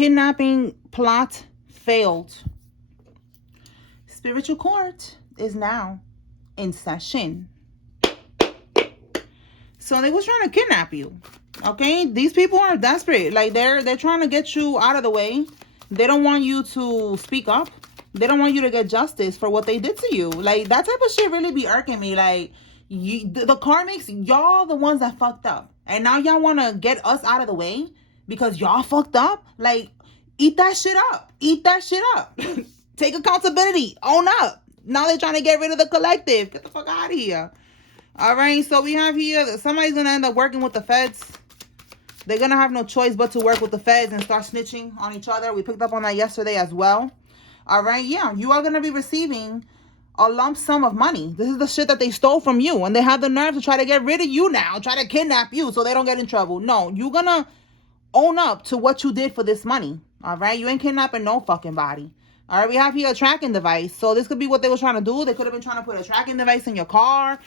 kidnapping plot failed. Spiritual court is now in session. So they was trying to kidnap you. Okay, these people are desperate. Like they're trying to get you out of the way. They don't want you to speak up. They don't want you to get justice for what they did to you. Like that type of shit really be irking me. Like the karmics, y'all the ones that fucked up, and now y'all want to get us out of the way because y'all fucked up. Like eat that shit up. Eat that shit up. Take accountability. Own up. Now they're trying to get rid of the collective. Get the fuck out of here. All right, so we have here that somebody's going to end up working with the feds. They're going to have no choice but to work with the feds and start snitching on each other. We picked up on that yesterday as well. All right, yeah, you are going to be receiving a lump sum of money. This is the shit that they stole from you. And they have the nerve to try to get rid of you now, try to kidnap you so they don't get in trouble. No, you're going to own up to what you did for this money. All right, you ain't kidnapping no fucking body. All right, we have here a tracking device. So this could be what they were trying to do. They could have been trying to put a tracking device in your car.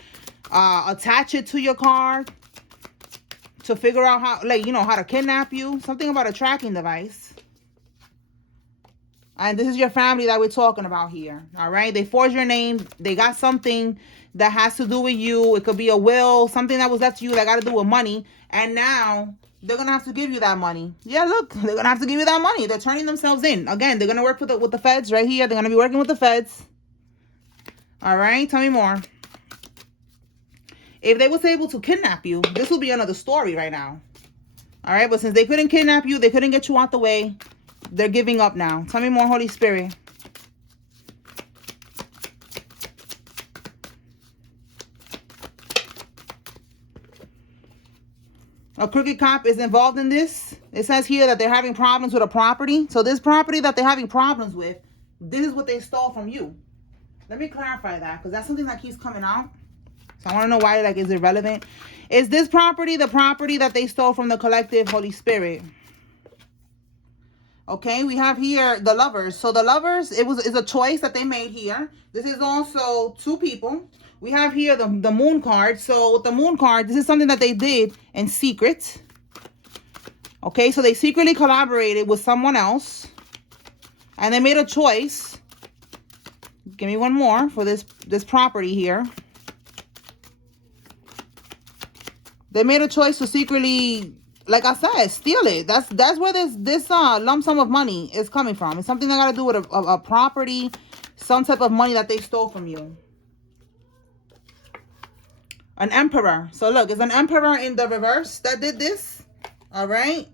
Attach it to your car to figure out how, like, you know, how to kidnap you. Something about a tracking device. And this is your family that we're talking about here. All right. They forged your name. They got something that has to do with you. It could be a will, something that was left to you that got to do with money. And now they're going to have to give you that money. Yeah, look, they're going to have to give you that money. They're turning themselves in. Again, they're going to work with the feds right here. They're going to be working with the feds. All right. Tell me more. If they was able to kidnap you, this will be another story right now. All right, but since they couldn't kidnap you, they couldn't get you out the way, they're giving up now. Tell me more, Holy Spirit. A crooked cop is involved in this. It says here that they're having problems with a property. So this property that they're having problems with, this is what they stole from you. Let me clarify that, because that's something that keeps coming out. So I want to know why, like, is it relevant? Is this property the property that they stole from the collective, Holy Spirit? Okay, we have here the lovers. So the lovers, is a choice that they made here. This is also two people. We have here the moon card. So with the moon card, this is something that they did in secret. Okay, so they secretly collaborated with someone else. And they made a choice. Give me one more for this property here. They made a choice to secretly, like I said, steal it. That's where this lump sum of money is coming from. It's something that got to do with a property, some type of money that they stole from you. An emperor. So look, it's an emperor in the reverse that did this. All right.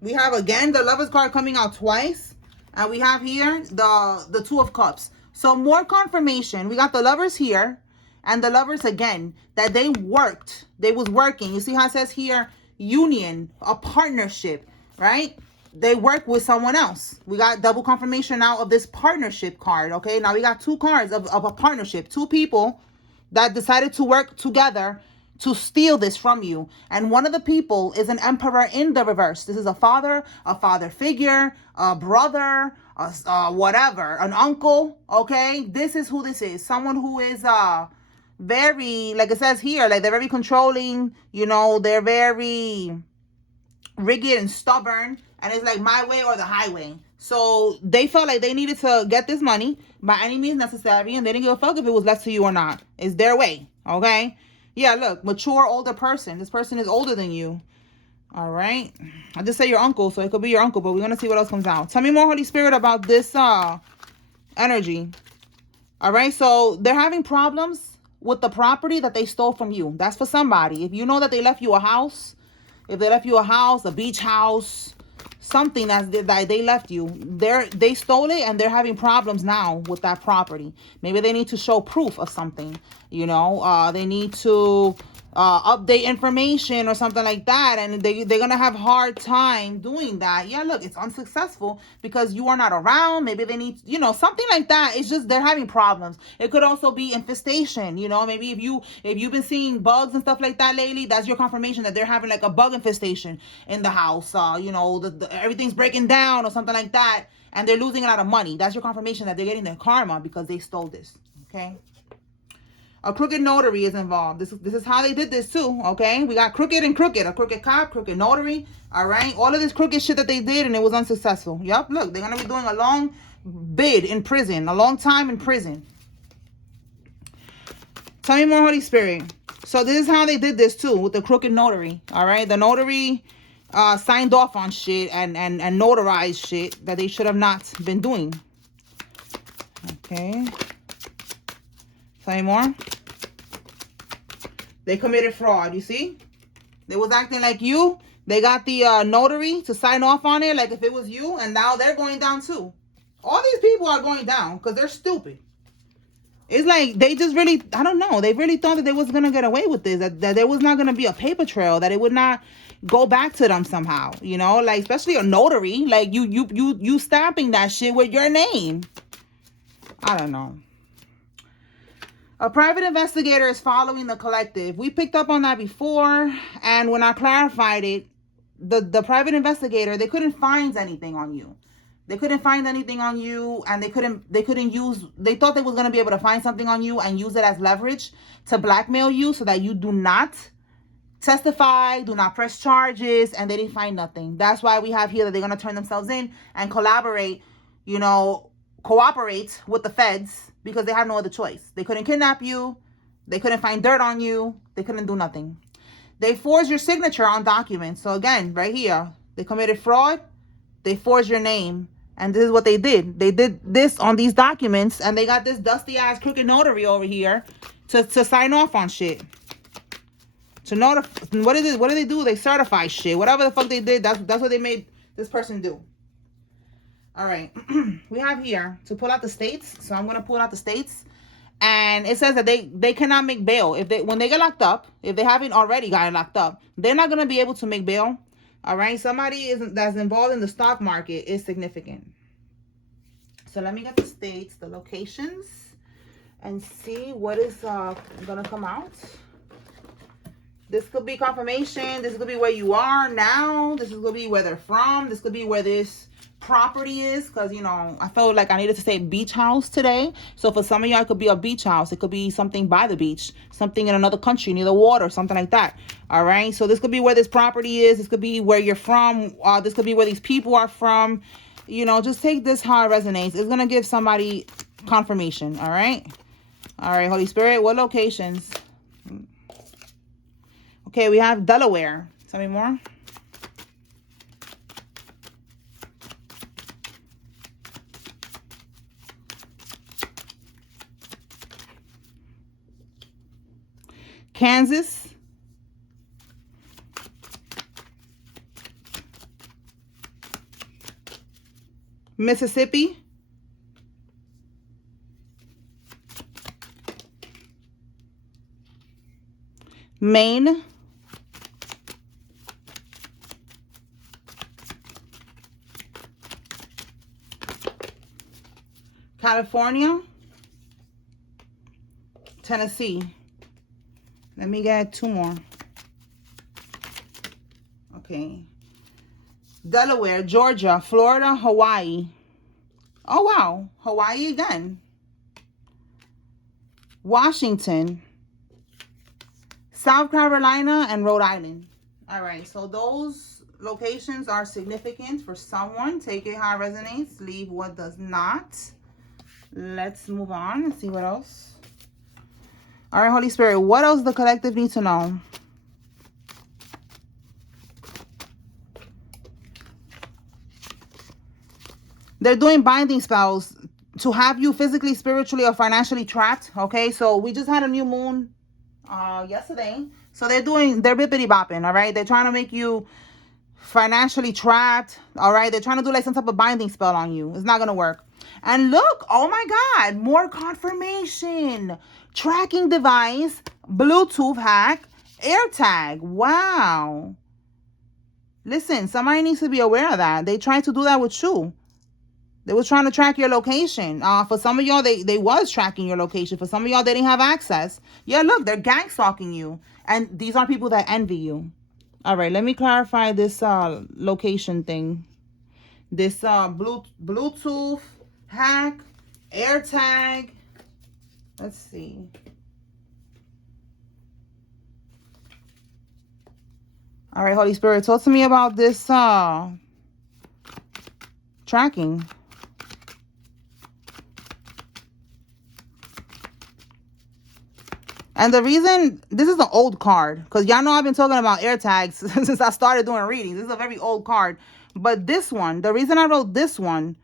We have again the lovers card coming out twice, and we have here the two of cups. So more confirmation. We got the lovers here. And the lovers again, that they worked. They was working. You see how it says here, union, a partnership, right? They work with someone else. We got double confirmation now of this partnership card, okay? Now we got two cards of a partnership. Two people that decided to work together to steal this from you. And one of the people is an emperor in the reverse. This is a father figure, a brother, whatever, an uncle, okay? This is who this is. Someone who is very, like it says here, like they're very controlling, you know, they're very rigid and stubborn, and it's like my way or the highway. So they felt like they needed to get this money by any means necessary, and they didn't give a fuck if it was left to you or not. It's their way, okay? Yeah, look, mature older person. This person is older than you. All right, I just say your uncle, so it could be your uncle, but we're gonna see what else comes out. Tell me more, Holy Spirit, about this energy. All right, so they're having problems with the property that they stole from you. That's for somebody. If you know that they left you a house, if they left you a house, a beach house, something that they left you, they stole it, and they're having problems now with that property. Maybe they need to show proof of something, you know, they need to update information or something like that, and they're gonna have hard time doing that. Yeah, look, it's unsuccessful because you are not around. Maybe they need, you know, something like that. It's just they're having problems. It could also be infestation, you know, maybe if you've been seeing bugs and stuff like that lately, that's your confirmation that they're having like a bug infestation in the house. You know, everything's breaking down or something like that, and they're losing a lot of money. That's your confirmation that they're getting their karma because they stole this. Okay. A crooked notary is involved. This is how they did this too, okay? We got crooked and crooked. A crooked cop, crooked notary, all right? All of this crooked shit that they did, and it was unsuccessful. Yep, look, they're going to be doing a long bid in prison, a long time in prison. Tell me more, Holy Spirit. So this is how they did this too with the crooked notary, all right? The notary signed off on shit and notarized shit that they should have not been doing. Okay. Tell me more. They committed fraud, you see? They was acting like you. They got the notary to sign off on it like if it was you, and now they're going down too. All these people are going down because they're stupid. It's like they just really, I don't know, they really thought that they was going to get away with this, that there was not going to be a paper trail, that it would not go back to them somehow, you know? Like, especially a notary, like you stamping that shit with your name. I don't know. A private investigator is following the collective. We picked up on that before, and when I clarified it, the private investigator, they couldn't find anything on you. They couldn't find anything on you, and they thought they was going to be able to find something on you and use it as leverage to blackmail you so that you do not testify, do not press charges, and they didn't find nothing. That's why we have here that they're going to turn themselves in and collaborate, you know, cooperate with the feds because they have no other choice. They couldn't kidnap you. They couldn't find dirt on you. They couldn't do nothing. They forged your signature on documents. So again, right here, they committed fraud. They forged your name. And this is what they did. They did this on these documents, and they got this dusty ass crooked notary over here to sign off on shit. To notify, what is it? What do they do? They certify shit. Whatever the fuck they did, that's what they made this person do. All right. We have here to pull out the states. So I'm gonna pull out the states, and it says that they cannot make bail when they get locked up. If they haven't already gotten locked up, they're not gonna be able to make bail. All right, somebody that's involved in the stock market is significant. So let me get the states, the locations, and see what is gonna come out. This could be confirmation. This could be where you are now. This is gonna be where they're from. This could be where this property is, because you know I felt like I needed to say beach house today. So for some of y'all, it could be a beach house. It could be something by the beach, something in another country near the water, something like that. All right, so this could be where this property is. This could be where you're from. This could be where these people are from. You know, just take this how it resonates. It's gonna give somebody confirmation. All right, Holy Spirit, what locations? Okay, we have Delaware. Tell me more. Kansas, Mississippi, Maine, California, Tennessee. Let me get two more. Okay. Delaware, Georgia, Florida, Hawaii. Oh, wow. Hawaii again. Washington, South Carolina, and Rhode Island. All right. So those locations are significant for someone. Take it how it resonates. Leave what does not. Let's move on and see what else. All right, Holy Spirit, what else the collective needs to know? They're doing binding spells to have you physically, spiritually, or financially trapped. Okay, so we just had a new moon yesterday. So they're bippity bopping. All right, they're trying to make you financially trapped. All right, they're trying to do like some type of binding spell on you. It's not gonna work. And look, oh my God, more confirmation. Tracking device, Bluetooth hack, AirTag. Wow. Listen, somebody needs to be aware of that. They tried to do that with you. They was trying to track your location. For some of y'all, they was tracking your location. For some of y'all, they didn't have access. Yeah, look, they're gang stalking you. And these are people that envy you. All right, let me clarify this location thing. This Bluetooth hack, AirTag. Let's see. All right, Holy Spirit, talk to me about this tracking. And the reason, this is an old card, because y'all know I've been talking about air tags since I started doing readings. This is a very old card. But this one, the reason I wrote this one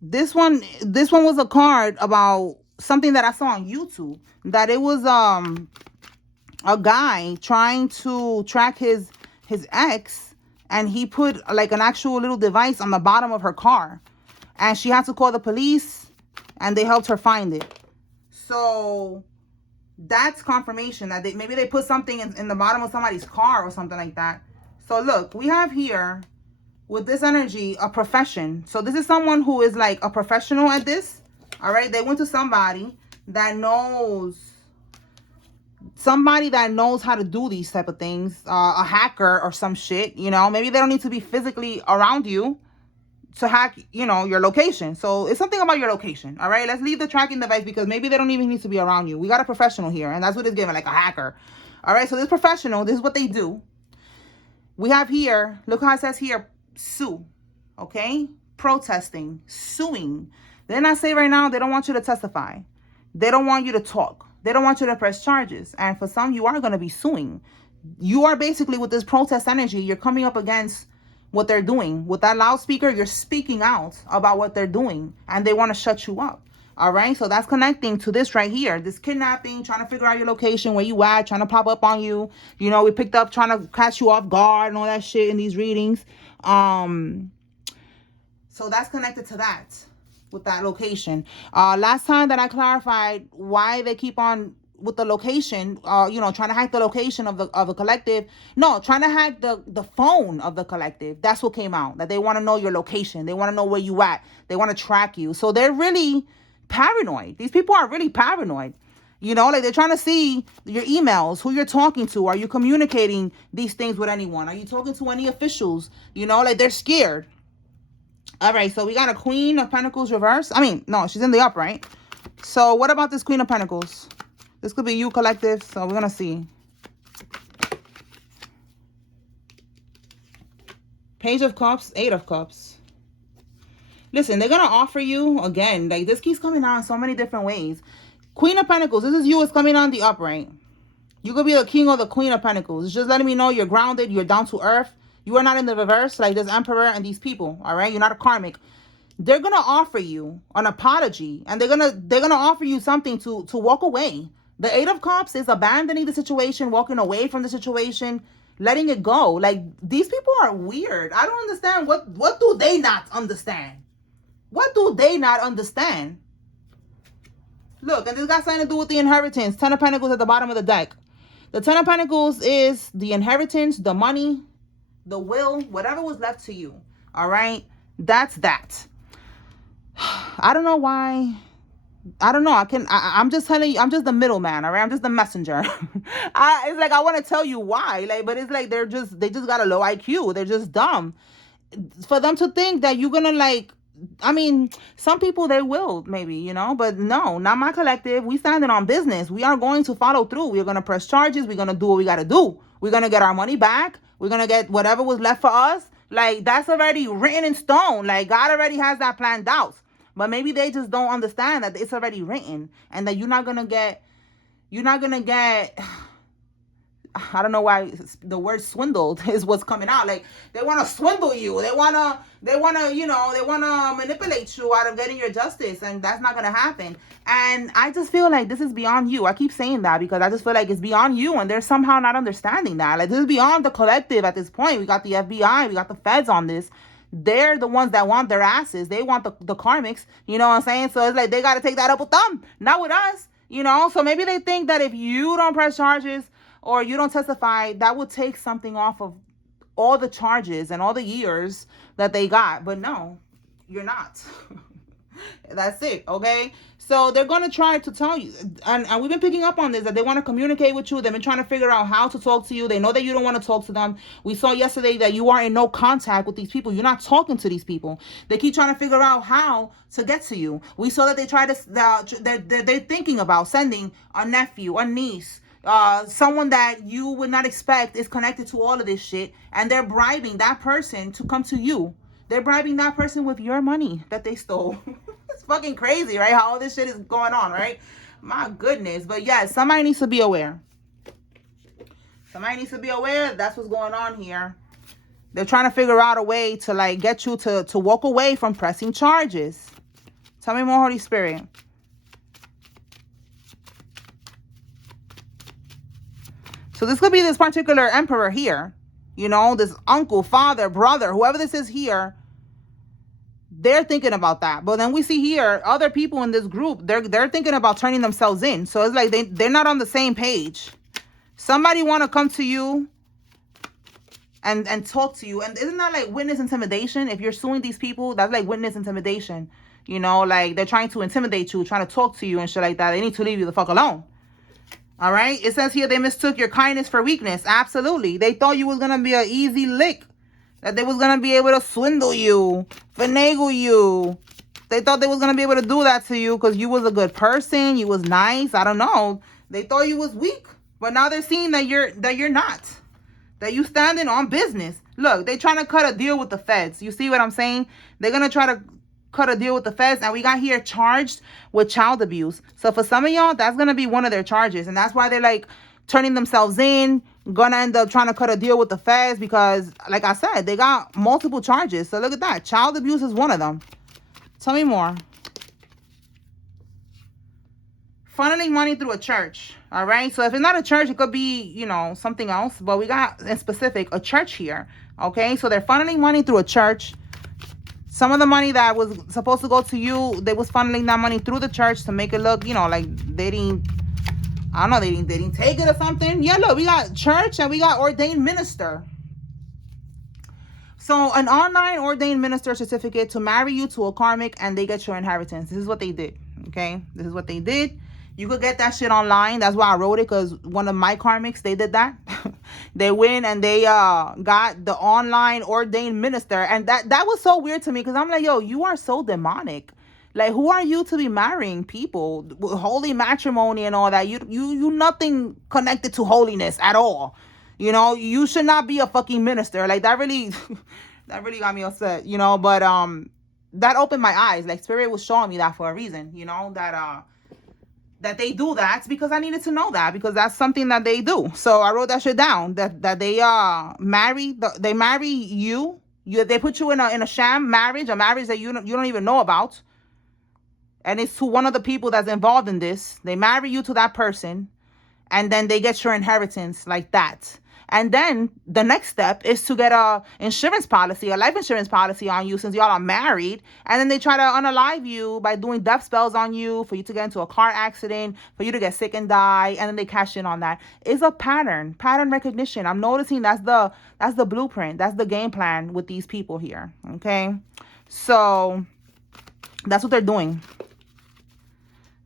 was a card about something that I saw on YouTube. That it was a guy trying to track his ex, and he put like an actual little device on the bottom of her car. And she had to call the police, and they helped her find it. So that's confirmation that maybe they put something in the bottom of somebody's car or something like that. So look, we have here with this energy a profession. So this is someone who is like a professional at this. All right, they went to somebody that knows how to do these type of things, a hacker or some shit. You know, maybe they don't need to be physically around you to hack, you know, your location. So it's something about your location. All right, let's leave the tracking device, because maybe they don't even need to be around you. We got a professional here, and that's what it's given, like a hacker. All right, so this professional, this is what they do. We have here, look how it says here, sue. Okay, protesting, suing. They're not saying right now they don't want you to testify. They don't want you to talk. They don't want you to press charges. And for some, you are going to be suing. You are basically, with this protest energy, you're coming up against what they're doing. With that loudspeaker, you're speaking out about what they're doing, and they want to shut you up. All right, so that's connecting to this right here, this kidnapping, trying to figure out your location, where you at, trying to pop up on you. You know, we picked up trying to catch you off guard and all that shit in these readings. So that's connected to that, with that location. Last time that I clarified why they keep on with the location, you know, trying to hack the location of a collective. No, trying to hack the phone of the collective. That's what came out. That they want to know your location. They want to know where you at. They want to track you. So they're really paranoid. These people are really paranoid. You know, like they're trying to see your emails, who you're talking to. Are you communicating these things with anyone? Are you talking to any officials? You know, like they're scared. All right, so we got a Queen of Pentacles reverse. I mean, no, she's in the upright. So what about this Queen of Pentacles? This could be you, collective. So we're going to see. Page of Cups, Eight of Cups. Listen, they're going to offer you, again, like this keeps coming out in so many different ways. Queen of Pentacles, this is you, is coming on the upright. You could be the King or the Queen of Pentacles. It's just letting me know you're grounded, you're down to earth. You are not in the reverse like this Emperor and these people, all right? You're not a karmic. They're going to offer you an apology, and they're going to offer you something to walk away. The Eight of Cups is abandoning the situation, walking away from the situation, letting it go. Like, these people are weird. I don't understand. What do they not understand? What do they not understand? Look, and this got something to do with the inheritance. Ten of Pentacles at the bottom of the deck. The Ten of Pentacles is the inheritance, the money, the will, whatever was left to you. All right? That's that. I don't know why. I don't know. I'm just telling you, I'm just the middleman, all right? I'm just the messenger. It's like I want to tell you why, like, but it's like they just got a low IQ. They're just dumb. For them to think that you're gonna, like, I mean, some people, they will maybe, you know, but no, not my collective. We standing on business. We are going to follow through. We're gonna press charges. We're gonna do what we gotta do. We're gonna get our money back. We're gonna get whatever was left for us. Like, that's already written in stone. Like, God already has that planned out. But maybe they just don't understand that it's already written, and that you're not gonna get, I don't know why the word swindled is what's coming out. Like, they want to swindle you. They want to, you know, they want to manipulate you out of getting your justice, and that's not going to happen. And I just feel like this is beyond you. I keep saying that because I just feel like it's beyond you, and they're somehow not understanding that. Like, this is beyond the collective at this point. We got the FBI, we got the feds on this. They're the ones that want their asses. They want the karmics, you know what I'm saying? So it's like they got to take that up with them, not with us, you know? So maybe they think that if you don't press charges or you don't testify, that would take something off of all the charges and all the years that they got. But no, you're not. That's it, okay? So they're going to try to tell you, and we've been picking up on this, that they want to communicate with you. They've been trying to figure out how to talk to you. They know that you don't want to talk to them. We saw yesterday that you are in no contact with these people. You're not talking to these people. They keep trying to figure out how to get to you. We saw that they try to, they're thinking about sending a nephew, a niece, someone that you would not expect is connected to all of this shit, and they're bribing that person to come to you. They're bribing that person with your money that they stole. It's fucking crazy, right? How all this shit is going on, right? My goodness. But yes, somebody needs to be aware. Somebody needs to be aware that's what's going on here. They're trying to figure out a way to like get you to walk away from pressing charges. Tell me more, Holy Spirit. So this could be this particular emperor here. You know, this uncle, father, brother, whoever this is here. They're thinking about that. But then we see here other people in this group, they're thinking about turning themselves in. So it's like they're not on the same page. Somebody want to come to you and talk to you. And isn't that like witness intimidation? If you're suing these people, that's like witness intimidation. You know, like they're trying to intimidate you, trying to talk to you and shit like that. They need to leave you the fuck alone. All right. It says here they mistook your kindness for weakness. Absolutely. They thought you was going to be an easy lick. That they was going to be able to swindle you, finagle you. They thought they was going to be able to do that to you because you was a good person. You was nice. I don't know. They thought you was weak. But now they're seeing that you're not. That you standing on business. Look, they trying to cut a deal with the feds. You see what I'm saying? They're going to try to cut a deal with the feds, and we got here charged with child abuse. So for some of y'all, that's gonna be one of their charges, and that's why they're like turning themselves in, gonna end up trying to cut a deal with the feds because, like I said, they got multiple charges. So look at that, child abuse is one of them. Tell me more. Funneling money through a church. All right, so if it's not a church, it could be, you know, something else, but we got in specific a church here. Okay, so they're funneling money through a church. Some of the money that was supposed to go to you, they was funneling that money through the church to make it look, you know, like they didn't, I don't know, they didn't take it or something. Yeah, look, we got church and we got ordained minister. So an online ordained minister certificate to marry you to a karmic and they get your inheritance. This is what they did, okay? This is what they did. You could get that shit online. That's why I wrote it, because one of my karmics, they did that. They went and they got the online ordained minister. And that was so weird to me, because I'm like, yo, you are so demonic. Like, who are you to be marrying people? Holy matrimony and all that. You nothing connected to holiness at all. You know, you should not be a fucking minister. Like, that really that really got me upset, you know. But that opened my eyes. Like, Spirit was showing me that for a reason, you know, that they do that, because I needed to know that, because that's something that they do. So I wrote that shit down, that they marry you. They put you in a sham marriage, a marriage that you don't even know about, and it's to one of the people that's involved in this. They marry you to that person, and then they get your inheritance like that. And then the next step is to get a insurance policy, a life insurance policy on you, since y'all are married. And then they try to unalive you by doing death spells on you, for you to get into a car accident, for you to get sick and die. And then they cash in on that. It's a pattern recognition. I'm noticing that's the blueprint. That's the game plan with these people here. Okay. So that's what they're doing.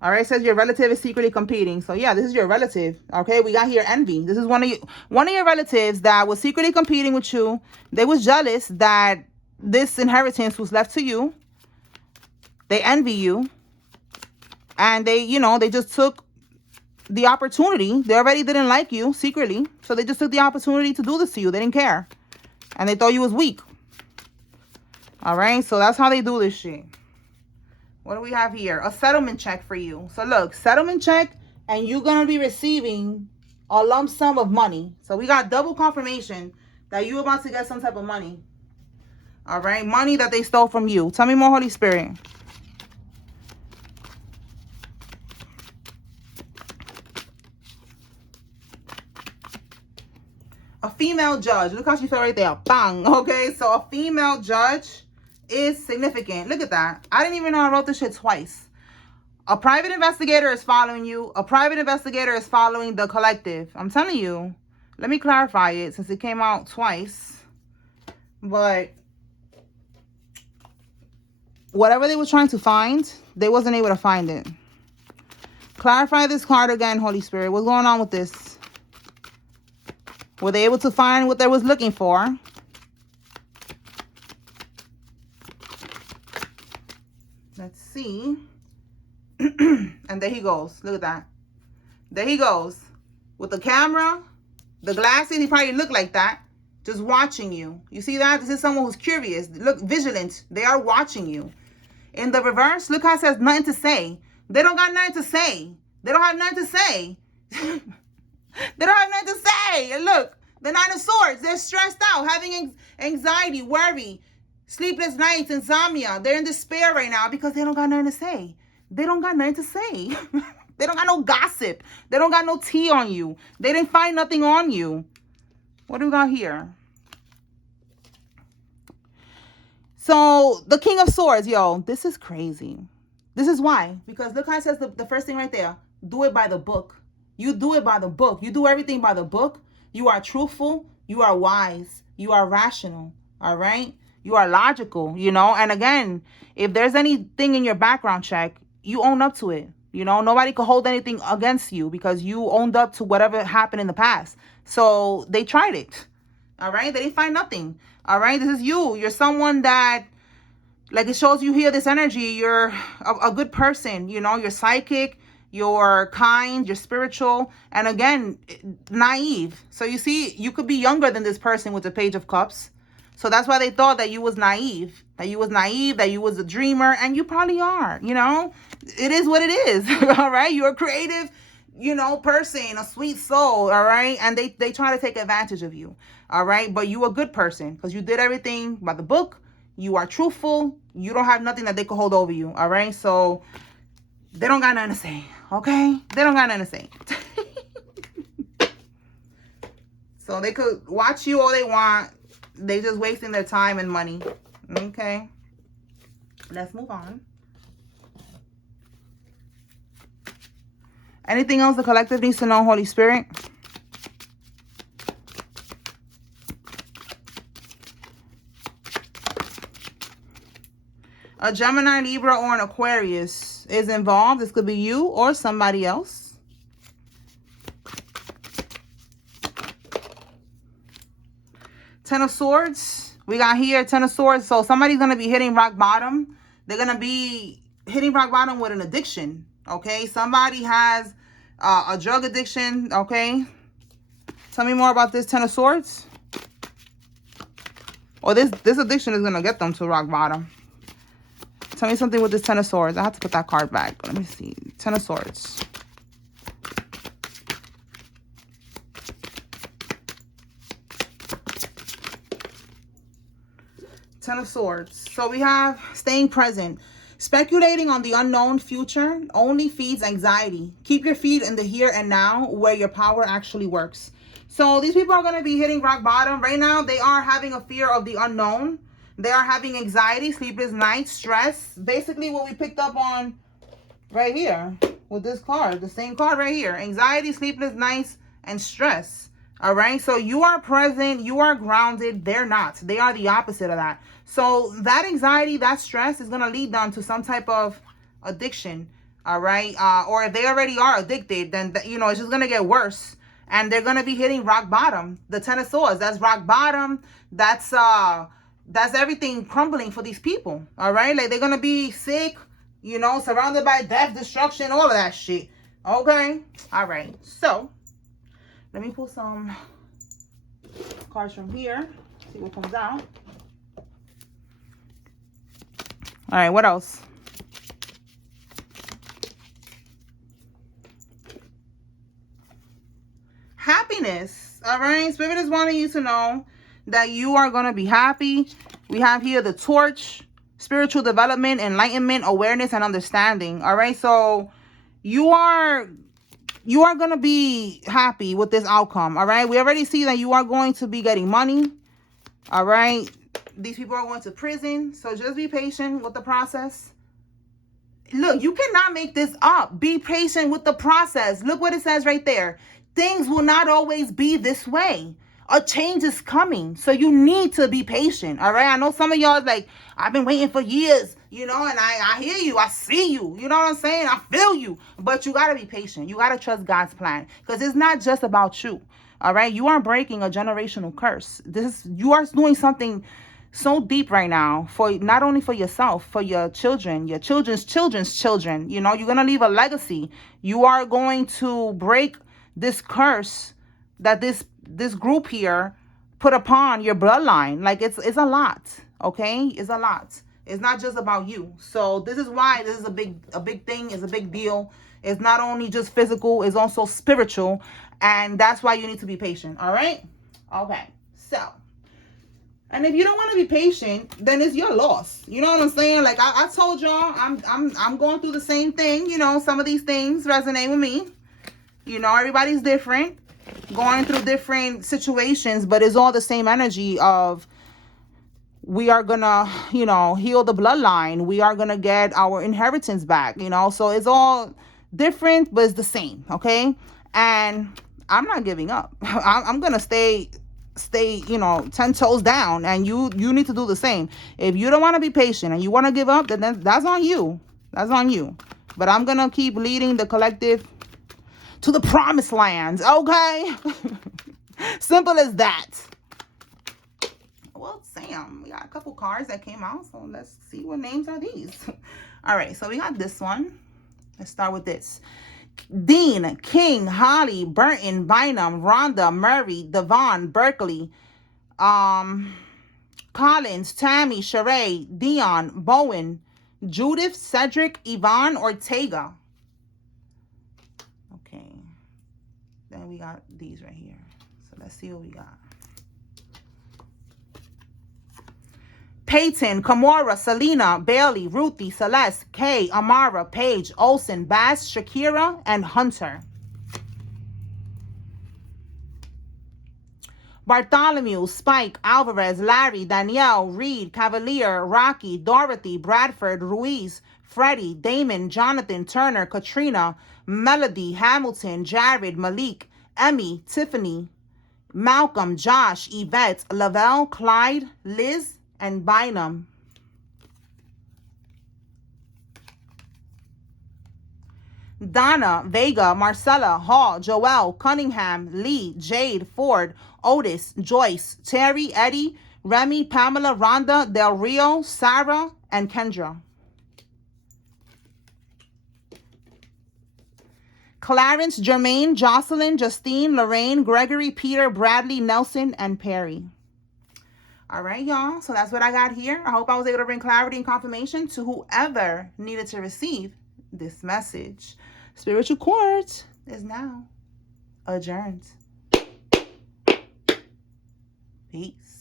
All right, it says your relative is secretly competing. So yeah, this is your relative. Okay, we got here envy. This is one of your relatives that was secretly competing with you. They was jealous that this inheritance was left to you. They envy you, and they just took the opportunity. They already didn't like you secretly, so they just took the opportunity to do this to you. They didn't care, and they thought you was weak. All right, so that's how they do this shit. What do we have here? A settlement check for you. So look, settlement check, and you're going to be receiving a lump sum of money. So we got double confirmation that you're about to get some type of money. All right, money that they stole from you. Tell me more, Holy Spirit. A female judge. Look how she fell right there. Bang. Okay, so a female judge is significant. Look at that. I didn't even know I wrote this shit twice. A private investigator is following you. A private investigator is following the collective. I'm telling you. Let me clarify it, since it came out twice. But whatever they were trying to find, they wasn't able to find it. Clarify this card again, Holy Spirit. What's going on with this? Were they able to find what they was looking for? Let's see. And there he goes. Look at that. There he goes. with the camera, the glasses. He probably looked like that, just watching you. You see that? This is someone who's curious. Look, vigilant. They are watching you. In the reverse, look how it says nothing to say. They don't got nothing to say. They don't have nothing to say. They don't have nothing to say. And look, the Nine of Swords. They're stressed out, having anxiety, worry, sleepless nights, insomnia. They're in despair right now because they don't got nothing to say. They don't got nothing to say. They don't got no gossip. They don't got no tea on you. They didn't find nothing on you. What do we got here? So the King of Swords, yo, this is crazy. This is why. Because look how it says the first thing right there. Do it by the book. You do it by the book. You do everything by the book. You are truthful. You are wise. You are rational. All right? You are logical, you know? And again, if there's anything in your background check, you own up to it. You know, nobody could hold anything against you because you owned up to whatever happened in the past. So they tried it. All right? They didn't find nothing. All right? This is you. You're someone that, like, it shows you here this energy. You're a good person. You know, you're psychic. You're kind. You're spiritual. And again, naive. So you see, you could be younger than this person with the Page of Cups. So that's why they thought that you was naive. That you was a dreamer. And you probably are, you know. It is what it is. All right? You're a creative, you know, person, a sweet soul. All right? And they try to take advantage of you. All right? But you a good person because you did everything by the book. You are truthful. You don't have nothing that they could hold over you. All right? So they don't got nothing to say. Okay? They don't got nothing to say. So they could watch you all they want. They just wasting their time and money. Okay? Let's move on. Anything else the collective needs to know, Holy Spirit? A Gemini, Libra, or an Aquarius is involved. This could be you or somebody else. Ten of Swords. We got here Ten of Swords. So somebody's going to be hitting rock bottom. They're going to be hitting rock bottom with an addiction. Okay? Somebody has a drug addiction. Okay? Tell me more about this Ten of Swords. Or this addiction is going to get them to rock bottom. Tell me something with this Ten of Swords. I have to put that card back. Let me see. Ten of Swords. Ten of Swords. So we have staying present. Speculating on the unknown future only feeds anxiety. Keep your feet in the here and now where your power actually works. So these people are going to be hitting rock bottom. Right now, they are having a fear of the unknown. They are having anxiety, sleepless nights, stress. Basically what we picked up on right here with this card. The same card right here. Anxiety, sleepless nights, and stress. All right? So you are present. You are grounded. They're not. They are the opposite of that. So that anxiety, that stress is going to lead them to some type of addiction. All right? Or if they already are addicted, then, you know, it's just going to get worse. And they're going to be hitting rock bottom. The Ten of Swords. That's rock bottom. That's everything crumbling for these people. All right? Like, they're going to be sick, you know, surrounded by death, destruction, all of that shit. Okay? All right. So, let me pull some cards from here. See what comes out. All right. What else? Happiness. All right? Spirit is wanting you to know that you are going to be happy. We have here the torch, spiritual development, enlightenment, awareness, and understanding. All right. So you are going to be happy with this outcome. All right. We already see that you are going to be getting money. All right. These people are going to prison. So just be patient with the process. Look, you cannot make this up. Be patient with the process. Look what it says right there. Things will not always be this way. A change is coming. So you need to be patient. All right. I know some of y'all is like, I've been waiting for years, you know, and I hear you. I see you. You know what I'm saying? I feel you. But you got to be patient. You got to trust God's plan because it's not just about you. All right. You are breaking a generational curse. You are doing something so deep right now for not only for yourself, for your children, your children's children's children. You know, you're going to leave a legacy. You are going to break this curse that this group here put upon your bloodline. Like it's a lot, okay? It's a lot. It's not just about you. So this is why this is a big thing. It's a big deal. It's not only just physical, it's also spiritual, and that's why you need to be patient. All right? Okay. So, and if you don't want to be patient, then it's your loss. You know what I'm saying? Like I told y'all, I'm going through the same thing. You know, some of these things resonate with me. You know, everybody's different, going through different situations, but it's all the same energy of we are gonna, you know, heal the bloodline. We are gonna get our inheritance back, you know. So it's all different, but it's the same, okay? And I'm not giving up. I'm gonna stay, you know, 10 toes down, and you need to do the same. If you don't want to be patient and you want to give up, then that's on you. That's on you. But I'm gonna keep leading the collective to the promised lands, okay? Simple as that. Well, Sam, we got a couple cards that came out, so let's see what names are these. All right, so we got this one. Let's start with this. Dean, King, Holly, Burton, Bynum, Rhonda, Murray, Devon, Berkeley, Collins, Tammy, Sheree, Dion, Bowen, Judith, Cedric, Yvonne, Ortega. Okay. Then we got these right here. So let's see what we got. Peyton, Kamora, Selena, Bailey, Ruthie, Celeste, Kay, Amara, Paige, Olsen, Bass, Shakira, and Hunter. Bartholomew, Spike, Alvarez, Larry, Danielle, Reed, Cavalier, Rocky, Dorothy, Bradford, Ruiz, Freddie, Damon, Jonathan, Turner, Katrina, Melody, Hamilton, Jared, Malik, Emmy, Tiffany, Malcolm, Josh, Yvette, Lavelle, Clyde, Liz, and Bynum. Donna, Vega, Marcella, Hall, Joelle, Cunningham, Lee, Jade, Ford, Otis, Joyce, Terry, Eddie, Remy, Pamela, Rhonda, Del Rio, Sarah, and Kendra. Clarence, Jermaine, Jocelyn, Justine, Lorraine, Gregory, Peter, Bradley, Nelson, and Perry. All right, y'all. So that's what I got here. I hope I was able to bring clarity and confirmation to whoever needed to receive this message. Spiritual Court is now adjourned. Peace.